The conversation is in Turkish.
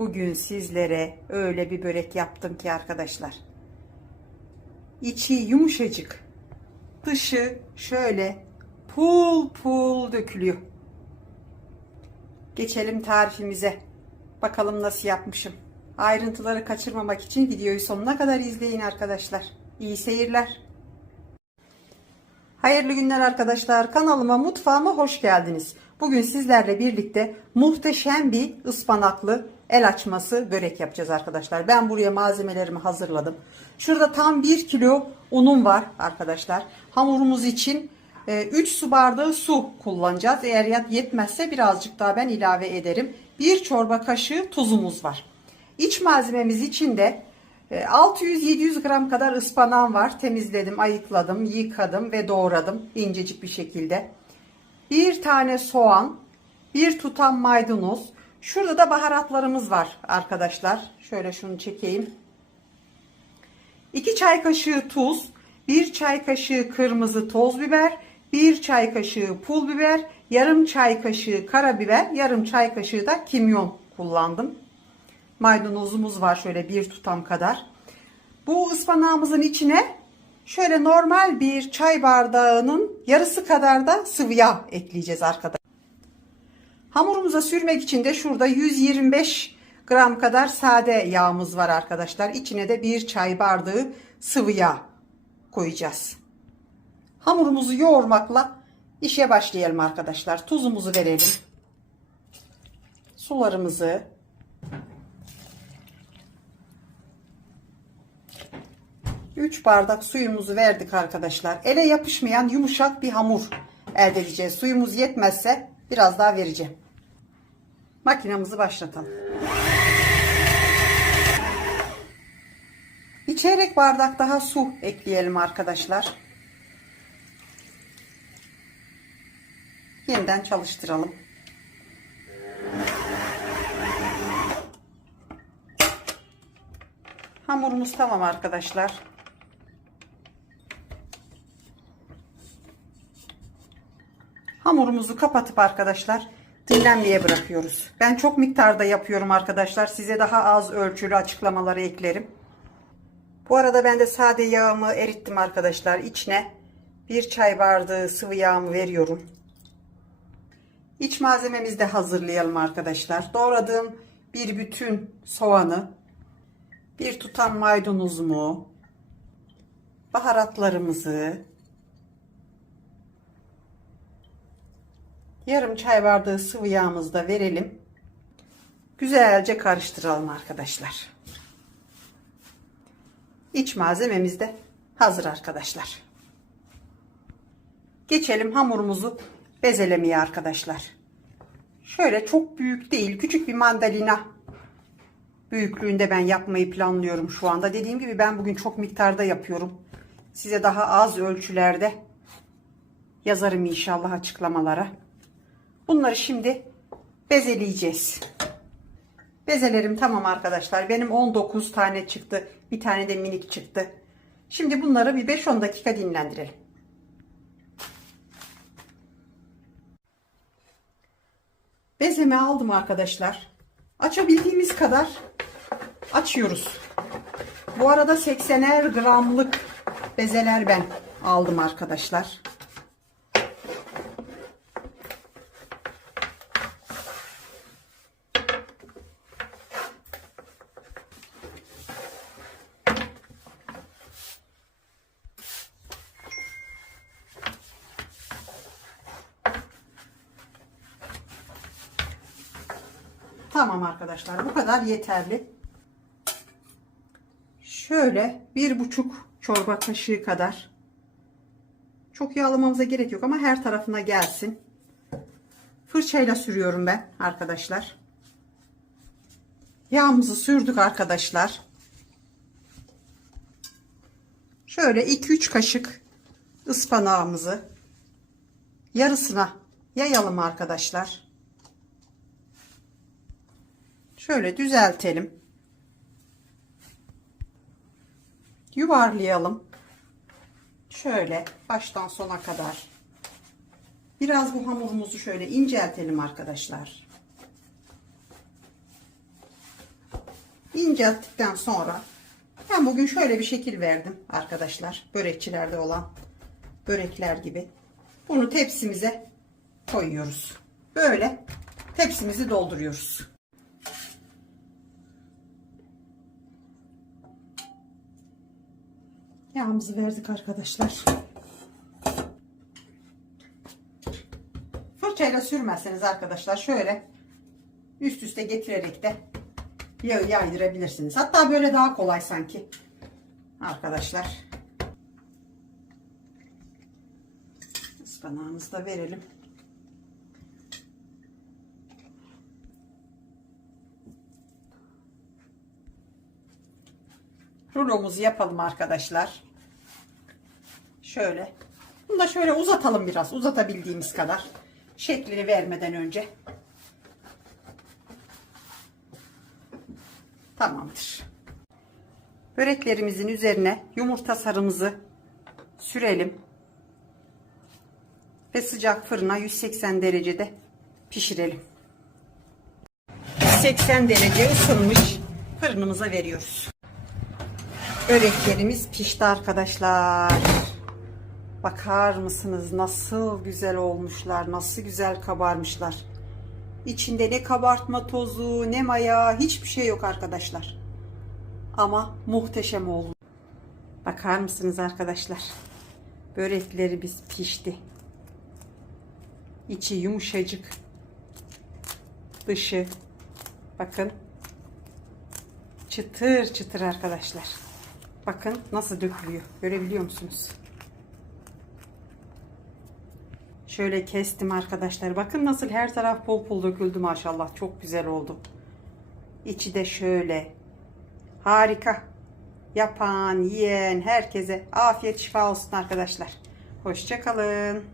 Bugün sizlere öyle bir börek yaptım ki arkadaşlar. İçi yumuşacık. Dışı şöyle pul pul dökülüyor. Geçelim tarifimize. Bakalım nasıl yapmışım. Ayrıntıları kaçırmamak için videoyu sonuna kadar izleyin arkadaşlar. İyi seyirler. Hayırlı günler arkadaşlar. Kanalıma, mutfağıma hoş geldiniz. Bugün sizlerle birlikte muhteşem bir ıspanaklı el açması börek yapacağız arkadaşlar. Ben buraya malzemelerimi hazırladım. Şurada tam 1 kilo unum var arkadaşlar. Hamurumuz için 3 su bardağı su kullanacağız. Eğer yetmezse birazcık daha ben ilave ederim. 1 çorba kaşığı tuzumuz var. İç malzememiz için de 600-700 gram kadar ıspanağım var. Temizledim, ayıkladım, yıkadım ve doğradım incecik bir şekilde. Bir tane soğan, bir tutam maydanoz. Şurada da baharatlarımız var arkadaşlar. Şöyle şunu çekeyim. 2 çay kaşığı tuz, 1 çay kaşığı kırmızı toz biber, 1 çay kaşığı pul biber, yarım çay kaşığı karabiber, yarım çay kaşığı da kimyon kullandım. Maydanozumuz var şöyle bir tutam kadar. Bu ıspanağımızın içine şöyle normal bir çay bardağının yarısı kadar da sıvı yağ ekleyeceğiz arkadaşlar. Hamurumuza sürmek için de şurada 125 gram kadar sade yağımız var arkadaşlar. İçine de bir çay bardağı sıvı yağ koyacağız. Hamurumuzu yoğurmakla işe başlayalım arkadaşlar. Tuzumuzu verelim. Sularımızı 3 bardak suyumuzu verdik arkadaşlar. Ele yapışmayan yumuşak bir hamur elde edeceğiz. Suyumuz yetmezse biraz daha vereceğim. Makinamızı başlatalım. Bir çeyrek bardak daha su ekleyelim arkadaşlar. Yeniden çalıştıralım. Hamurumuz tamam arkadaşlar. Hamurumuzu kapatıp arkadaşlar dinlenmeye bırakıyoruz. Ben çok miktarda yapıyorum arkadaşlar. Size daha az ölçülü açıklamaları eklerim. Bu arada ben de sade yağımı erittim arkadaşlar. İçine bir çay bardağı sıvı yağımı veriyorum. İç malzememizi de hazırlayalım arkadaşlar. Doğradığım bir bütün soğanı, bir tutam maydanozumu, baharatlarımızı, yarım çay bardağı sıvı yağımızı da verelim. Güzelce karıştıralım arkadaşlar. İç malzememiz de hazır arkadaşlar. Geçelim hamurumuzu bezelemeye arkadaşlar. Şöyle çok büyük değil küçük bir mandalina büyüklüğünde ben yapmayı planlıyorum şu anda. Dediğim gibi ben bugün çok miktarda yapıyorum. Size daha az ölçülerde yazarım inşallah açıklamalara. Bunları şimdi bezeleyeceğiz. Bezelerim tamam arkadaşlar. Benim 19 tane çıktı. Bir tane de minik çıktı. Şimdi bunları bir 5-10 dakika dinlendirelim. Bezemi aldım arkadaşlar. Açabildiğimiz kadar açıyoruz. Bu arada 80'er gramlık bezeler ben aldım arkadaşlar. Tamam arkadaşlar bu kadar yeterli. Şöyle bir buçuk çorba kaşığı kadar. Çok yağlamamıza gerek yok ama her tarafına gelsin. Fırçayla sürüyorum ben arkadaşlar. Yağımızı sürdük arkadaşlar. Şöyle 2-3 kaşık ıspanağımızı yarısına yayalım arkadaşlar. Şöyle düzeltelim. Yuvarlayalım. Şöyle baştan sona kadar. Biraz bu hamurumuzu şöyle inceltelim arkadaşlar. incelttikten sonra ben bugün şöyle bir şekil verdim arkadaşlar. Börekçilerde olan börekler gibi. Bunu tepsimize koyuyoruz. Böyle tepsimizi dolduruyoruz. Yağımızı verdik arkadaşlar. Fırçayla sürmezseniz arkadaşlar şöyle üst üste getirerek de yağı yaydırabilirsiniz. Hatta böyle daha kolay sanki. Arkadaşlar. Ispanağımızı da verelim. Rulomuzu yapalım arkadaşlar. Şöyle. Bunu da şöyle uzatalım biraz. Uzatabildiğimiz kadar. Şeklini vermeden önce. Tamamdır. Böreklerimizin üzerine yumurta sarımızı sürelim. Ve sıcak fırına 180 derecede pişirelim. 180 derece ısınmış fırınımıza veriyoruz. Böreklerimiz pişti arkadaşlar. Bakar mısınız nasıl güzel olmuşlar, nasıl güzel kabarmışlar. İçinde ne kabartma tozu, ne maya, hiçbir şey yok arkadaşlar. Ama muhteşem oldu. Bakar mısınız arkadaşlar? Böreklerimiz pişti. İçi yumuşacık. Dışı bakın çıtır çıtır arkadaşlar. Bakın nasıl dökülüyor. Görebiliyor musunuz? Şöyle kestim arkadaşlar. Bakın nasıl her taraf pol pol döküldü maşallah. Çok güzel oldu. İçi de şöyle. Harika. Yapan, yiyen herkese afiyet şifa olsun arkadaşlar. Hoşçakalın.